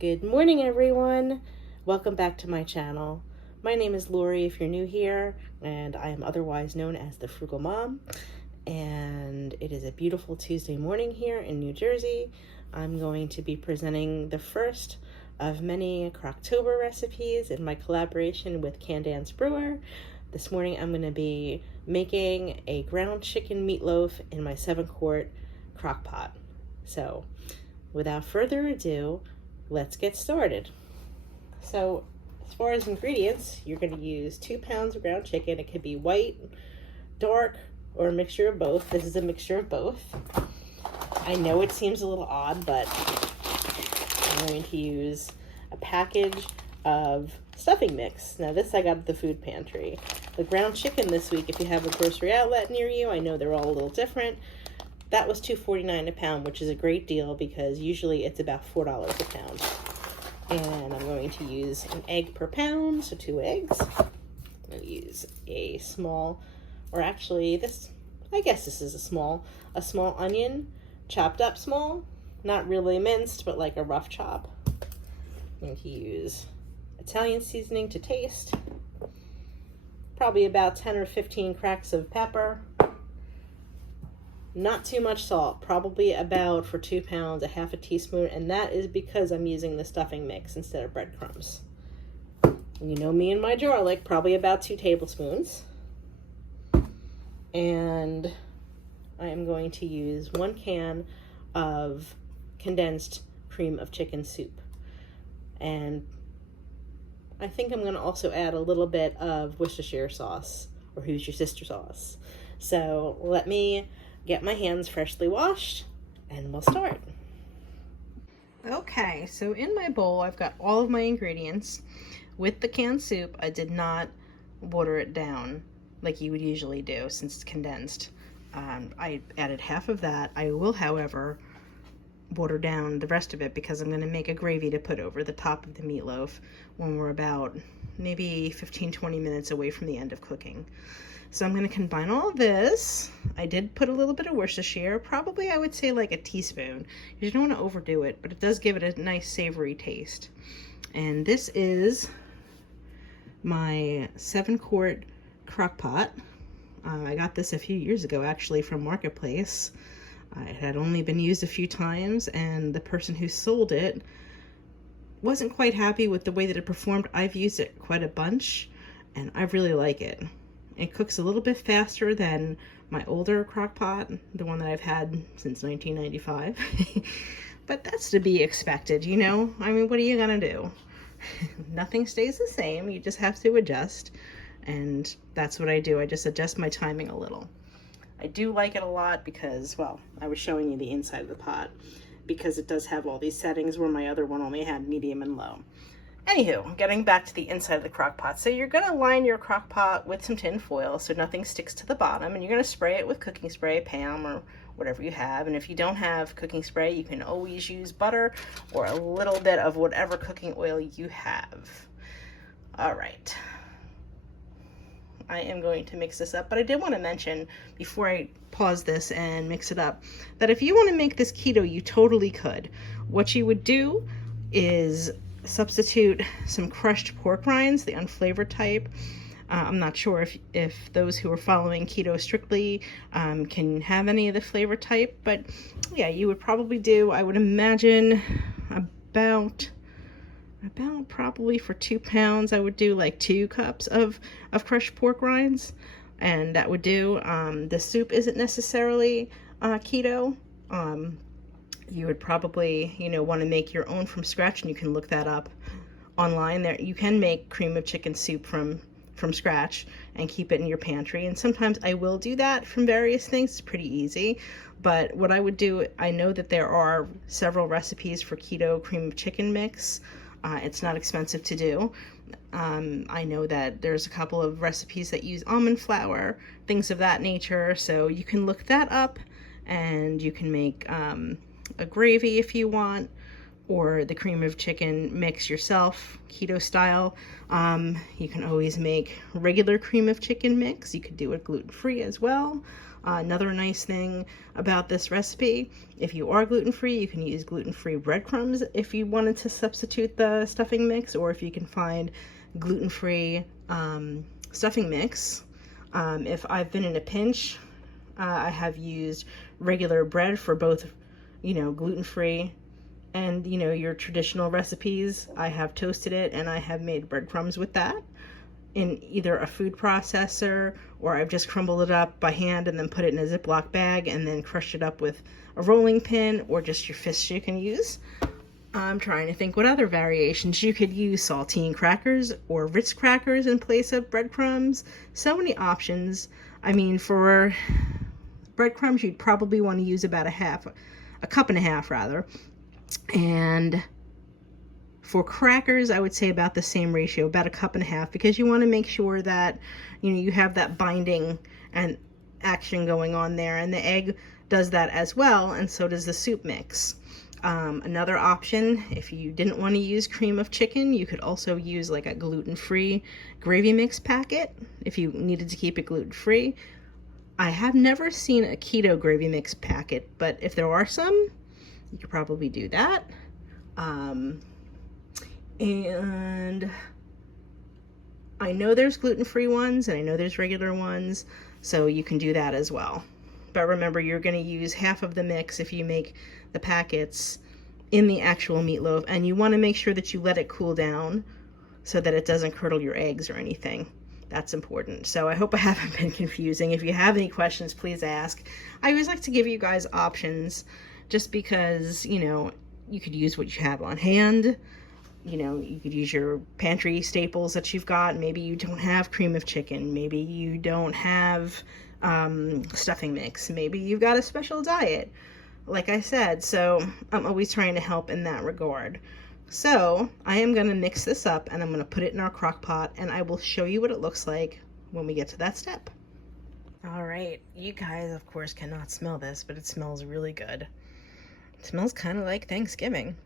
Good morning, everyone. Welcome back to my channel. My name is Lori if you're new here, and I am otherwise known as the Frugal Mom. And it is a beautiful Tuesday morning here in New Jersey. I'm going to be presenting the first of many Crocktober recipes in my collaboration with Candance Brewer. This morning I'm going to be making a ground chicken meatloaf in my 7-quart crock pot. So without further ado, let's get started. So as far as ingredients, you're going to use 2 pounds of ground chicken. It could be white, dark, or a mixture of both. This is a mixture of both. I know it seems a little odd, but I'm going to use a package of stuffing mix. Now this I got at the food pantry. The ground chicken this week, if you have a grocery outlet near you, I know they're all a little different. That was $2.49 a pound, which is a great deal because usually it's about $4 a pound. And I'm going to use an egg per pound, so 2 eggs. I'm going to use a small, or actually this, I guess this is a small onion, chopped up small, not really minced, but like a rough chop. I'm going to use Italian seasoning to taste, probably about 10 or 15 cracks of pepper. Not too much salt, probably about, for 2 pounds, a half a teaspoon, and that is because I'm using the stuffing mix instead of breadcrumbs. You know me and my garlic, probably about 2 tablespoons. And I am going to use 1 can of condensed cream of chicken soup. And I think I'm going to also add a little bit of Worcestershire sauce, or Who's Your Sister sauce. So let me get my hands freshly washed and we'll start. Okay, so in my bowl I've got all of my ingredients. With the canned soup, I did not water it down like you would usually do since it's condensed. I added half of that. I will, however, water down the rest of it because I'm going to make a gravy to put over the top of the meatloaf when we're about maybe 15-20 minutes away from the end of cooking. So I'm going to combine all of this. I did put a little bit of Worcestershire, probably I would say like a teaspoon. You don't want to overdo it, but it does give it a nice savory taste. And this is my 7-quart crock pot. I got this a few years ago actually from Marketplace. It had only been used a few times and the person who sold it wasn't quite happy with the way that it performed. I've used it quite a bunch and I really like it. It cooks a little bit faster than my older crock pot, the one that I've had since 1995. But that's to be expected, you know? I mean, what are you gonna do? Nothing stays the same, you just have to adjust. And that's what I do, I just adjust my timing a little. I do like it a lot because, well, I was showing you the inside of the pot, because it does have all these settings where my other one only had medium and low. Anywho, getting back to the inside of the crock pot. So you're going to line your crock pot with some tin foil so nothing sticks to the bottom, and you're going to spray it with cooking spray, Pam, or whatever you have. And if you don't have cooking spray, you can always use butter or a little bit of whatever cooking oil you have. All right. I am going to mix this up, but I did want to mention before I pause this and mix it up that if you want to make this keto, you totally could. What you would do is substitute some crushed pork rinds, the unflavored type. I'm not sure if those who are following keto strictly can have any of the flavor type, but yeah, you would probably do, I would imagine, about probably for 2 pounds, I would do like 2 cups of crushed pork rinds, and that would do. The soup isn't necessarily keto. You would probably, want to make your own from scratch, and you can look that up online. There, you can make cream of chicken soup from scratch and keep it in your pantry. And sometimes I will do that from various things. It's pretty easy. But what I would do, I know that there are several recipes for keto cream of chicken mix. It's not expensive to do. I know that there's a couple of recipes that use almond flour, things of that nature. So you can look that up, and you can make a gravy if you want, or the cream of chicken mix yourself, keto style. You can always make regular cream of chicken mix. You could do it gluten-free as well. Another nice thing about this recipe, if you are gluten-free, you can use gluten-free breadcrumbs if you wanted to substitute the stuffing mix, or if you can find gluten-free stuffing mix. If I've been in a pinch, I have used regular bread for both, gluten-free and, your traditional recipes. I have toasted it and I have made breadcrumbs with that in either a food processor, or I've just crumbled it up by hand and then put it in a Ziploc bag and then crushed it up with a rolling pin, or just your fists you can use. I'm trying to think what other variations. You could use saltine crackers or Ritz crackers in place of breadcrumbs. So many options. I mean, for breadcrumbs, you'd probably want to use about a cup and a half rather. And for crackers, I would say about the same ratio, about a cup and a half, because you want to make sure that, you have that binding and action going on there. And the egg does that as well, and so does the soup mix. Another option, if you didn't want to use cream of chicken, you could also use like a gluten-free gravy mix packet if you needed to keep it gluten-free. I have never seen a keto gravy mix packet, but if there are some, you could probably do that. And I know there's gluten-free ones and I know there's regular ones, so you can do that as well. But remember, you're going to use half of the mix if you make the packets in the actual meatloaf, and you want to make sure that you let it cool down so that it doesn't curdle your eggs or anything. That's important. So I hope I haven't been confusing. If you have any questions, please ask. I always like to give you guys options just because, you could use what you have on hand. You could use your pantry staples that you've got. Maybe you don't have cream of chicken. Maybe you don't have stuffing mix. Maybe you've got a special diet, like I said. So I'm always trying to help in that regard. So I am going to mix this up and I'm going to put it in our crock pot, and I will show you what it looks like when we get to that step. All right, you guys of course cannot smell this, but it smells really good. It smells kind of like Thanksgiving,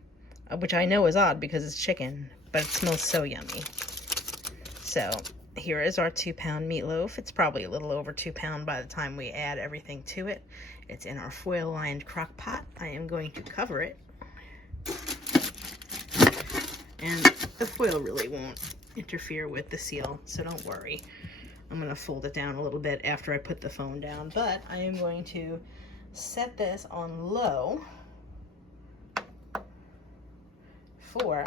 which I know is odd because it's chicken, but it smells so yummy. So here is our 2-pound meatloaf. It's probably a little over 2 pounds by the time we add everything to it. It's in our foil lined crock pot. I am going to cover it. And the foil really won't interfere with the seal, so don't worry. I'm going to fold it down a little bit after I put the phone down, but I am going to set this on low for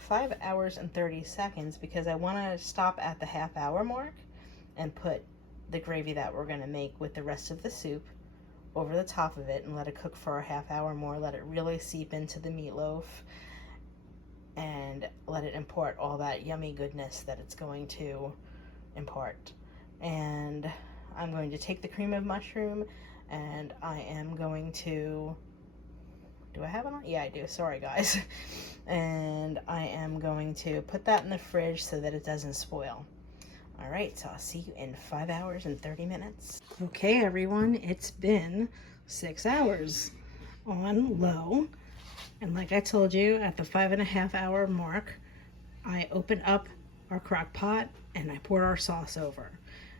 5 hours and 30 seconds because I want to stop at the half-hour mark and put the gravy that we're going to make with the rest of the soup over the top of it and let it cook for a half-hour more. Let it really seep into the meatloaf and let it impart all that yummy goodness that it's going to impart. And I'm going to take the cream of mushroom and I am going to, do I have it on? Yeah, I do. Sorry, guys. And I am going to put that in the fridge so that it doesn't spoil. All right, so I'll see you in 5 hours and 30 minutes. Okay, everyone, it's been 6 hours on low. And like I told you, at the 5.5 hour mark, I opened up our crock pot and I poured our sauce over.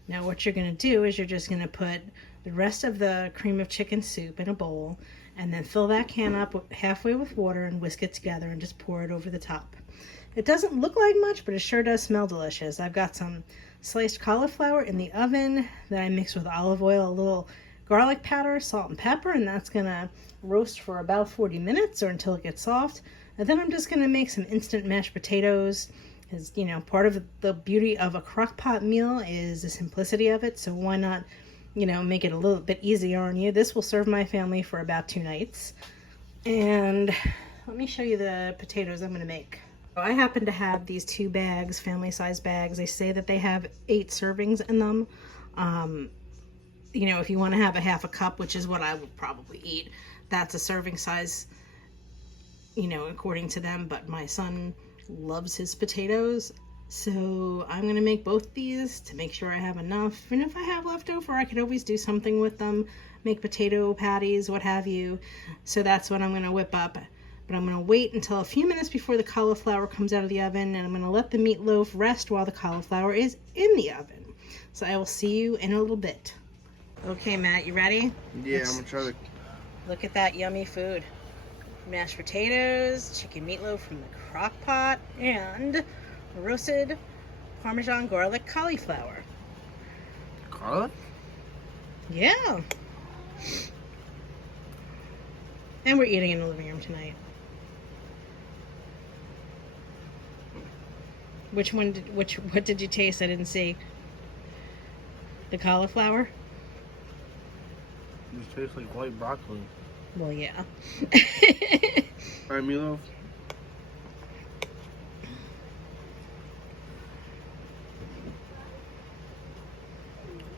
Now what you're gonna do is you're just gonna put the rest of the cream of chicken soup in a bowl and then fill that can up halfway with water and whisk it together and just pour it over the top. It doesn't look like much, but it sure does smell delicious. I've got some sliced cauliflower in the oven that I mixed with olive oil, a little garlic powder, salt and pepper, and that's gonna roast for about 40 minutes or until it gets soft. And then I'm just gonna make some instant mashed potatoes, because part of the beauty of a crock pot meal is the simplicity of it, so why not make it a little bit easier on you. This will serve my family for about 2 nights. And let me show you the potatoes I'm gonna make. I happen to have these 2 bags, family size bags. They say that they have 8 servings in them. If you want to have a half a cup, which is what I would probably eat, that's a serving size, according to them. But my son loves his potatoes, so I'm going to make both these to make sure I have enough. And if I have leftover, I could always do something with them. make potato patties, what have you. So that's what I'm going to whip up. But I'm going to wait until a few minutes before the cauliflower comes out of the oven, and I'm going to let the meatloaf rest while the cauliflower is in the oven. So I will see you in a little bit. Okay, Matt, you ready? Yeah, I'm going to try to... Look at that yummy food. Mashed potatoes, chicken meatloaf from the crock pot, and roasted Parmesan garlic cauliflower. Garlic? Yeah. And we're eating in the living room tonight. What did you taste? I didn't see. The cauliflower? It tastes like white broccoli. Well, yeah. Alright, meatloaf.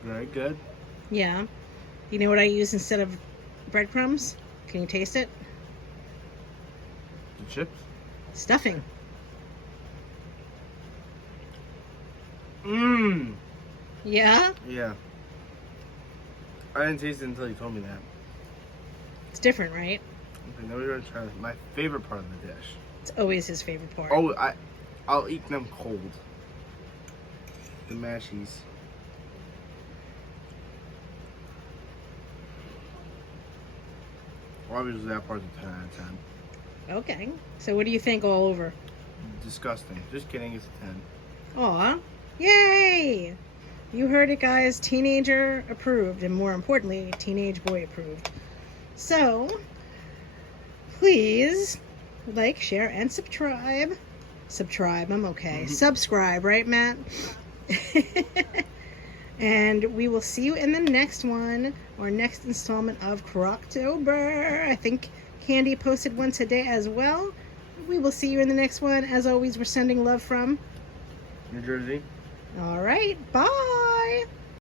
Very good. Yeah. You know what I use instead of breadcrumbs? Can you taste it? The chips? Stuffing. Mmm. Yeah? Yeah. I didn't taste it until you told me that. It's different, right? Okay, now we're going to try my favorite part of the dish. It's always his favorite part. Oh, I'll eat them cold. The mashies. Obviously, that part's a 10 out of 10. Okay. So what do you think all over? Disgusting. Just kidding, it's a 10. Aw. Yay! You heard it, guys. Teenager approved, and more importantly, teenage boy approved. So, please like, share, and subscribe. I'm okay. Subscribe, right, Matt? And we will see you in the next one, or next installment of Crocktober. I think Candy posted one today as well. We will see you in the next one. As always, we're sending love from New Jersey. All right. Bye.